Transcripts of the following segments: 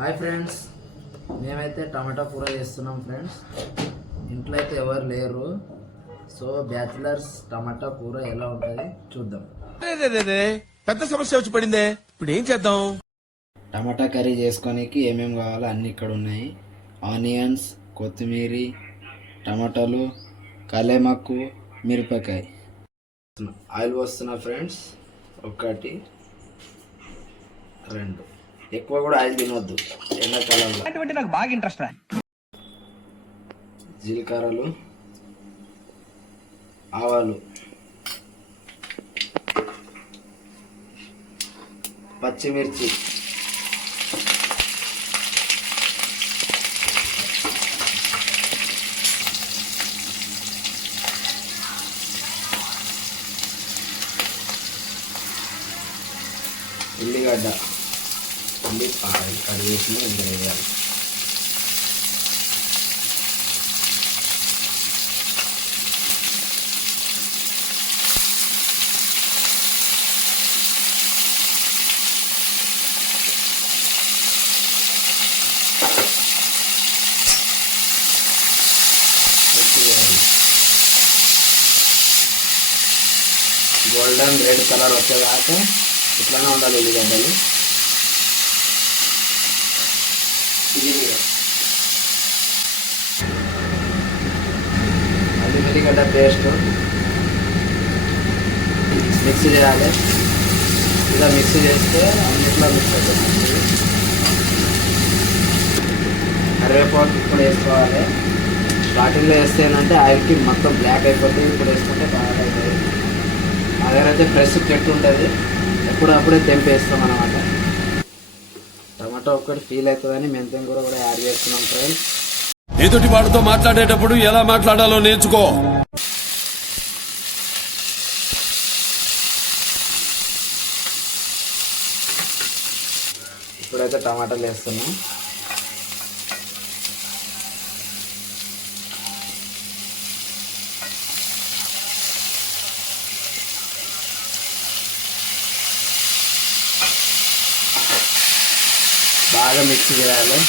Hi friends, మేమైతే టమాటా కూర చేస్తున్నాం ఫ్రెండ్స్. ఇంట్లో అయితే ఎవరు లేరు, సో బ్యాచిలర్స్ టమాటా కూర ఎలా ఉంటుంది చూద్దాం. పెద్ద సమస్య వచ్చి పడిందే, ఇప్పుడు ఏం చేద్దాం? టమాటా కర్రీ చేసుకోనికి ఏమేమి కావాలో అన్నీ ఇక్కడ ఉన్నాయి. ఆనియన్స్, కొత్తిమీర, టమాటాలు, కలేమక్కు, మిరపకాయ. Oil పోస్తున్నా friends. 1 2 ఎక్కువ కూడా ఆయిల్ తినొద్దు ఎండాకాలంలో. నాకు బాగా ఇంట్రెస్ట్. జీలకర్రలు, ఆవాలు, పచ్చిమిర్చి, ఉల్లిగడ్డ, ఉల్లిపాయలు కట్ చేసి ఇంత వేయాలి. గోల్డెన్ రెడ్ కలర్ వచ్చేదాకా ఇట్లానే ఉండాలి ఉల్లిగడ్డలు. అది ఉల్లిగడ్డ పేస్ట్ మిక్స్ చేయాలి. ఇలా మిక్స్ చేస్తే అన్నిట్లో మిక్స్ అవుతుంది. కరివేపాకు ఇప్పుడు వేసుకోవాలి. స్టార్టింగ్లో వేస్తే ఏంటంటే ఆయిల్కి మొత్తం బ్లాక్ అయిపోతుంది. ఇప్పుడు వేసుకుంటే బాగా అవుతుంది. మా దగ్గర అయితే ఫ్రెష్ చెట్టు ఉంటుంది, ఎప్పుడప్పుడే తెంపేస్తాం అన్నమాట. టమాటో ఒక్కటి ఫీల్ అవుతుందని మెంతం కూర కూడా యాడ్ చేస్తున్నాం ఫ్రెండ్స్. ఎదుటి వాడితో మాట్లాడేటప్పుడు ఎలా మాట్లాడాలో నేర్చుకో. ఇప్పుడైతే టమాటాలు వేస్తున్నాం. బాగా మిక్స్ చేయాలి.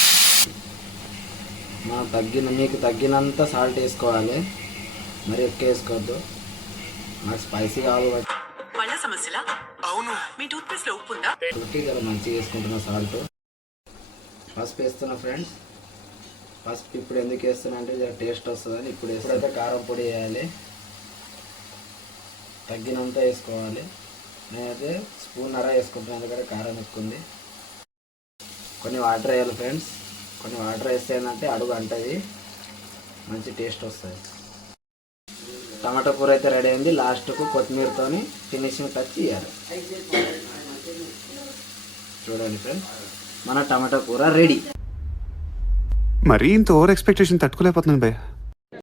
మీకు తగ్గినంత సాల్ట్ వేసుకోవాలి, మరి ఎక్కువ వేసుకోవద్దు. నాకు స్పైసీ కావాలి చాలా మంచిగా వేసుకుంటున్నా సాల్ట్. పసుపు వేస్తున్నా ఫ్రెండ్స్. పసుపు ఇప్పుడు ఎందుకు వేస్తున్నా అంటే టేస్ట్ వస్తుందని ఇప్పుడు ఎప్పుడైతే కారం పొడి వేయాలి, తగ్గినంత వేసుకోవాలి. నేనైతే స్పూన్నర వేసుకుంటున్నాను, ఎందుకంటే కారం ఎక్కువ ఉంది. కొన్ని వాటర్ వేయాలి ఫ్రెండ్స్. కొన్ని వాటర్ వేస్తే ఏంటంటే అడుగు అంటుంది, మంచి టేస్ట్ వస్తుంది. టమాటా కూర అయితే రెడీ అయింది. లాస్ట్కు కొత్తిమీరతో ఫినిషింగ్ టచ్ ఇవ్వాలి. చూడండి ఫ్రెండ్స్, మన టమాటా కూర రెడీ. మరీ ఇంత ఓవర్ ఎక్స్పెక్టేషన్ తట్టుకోలేకపోతున్నాను భయ్య.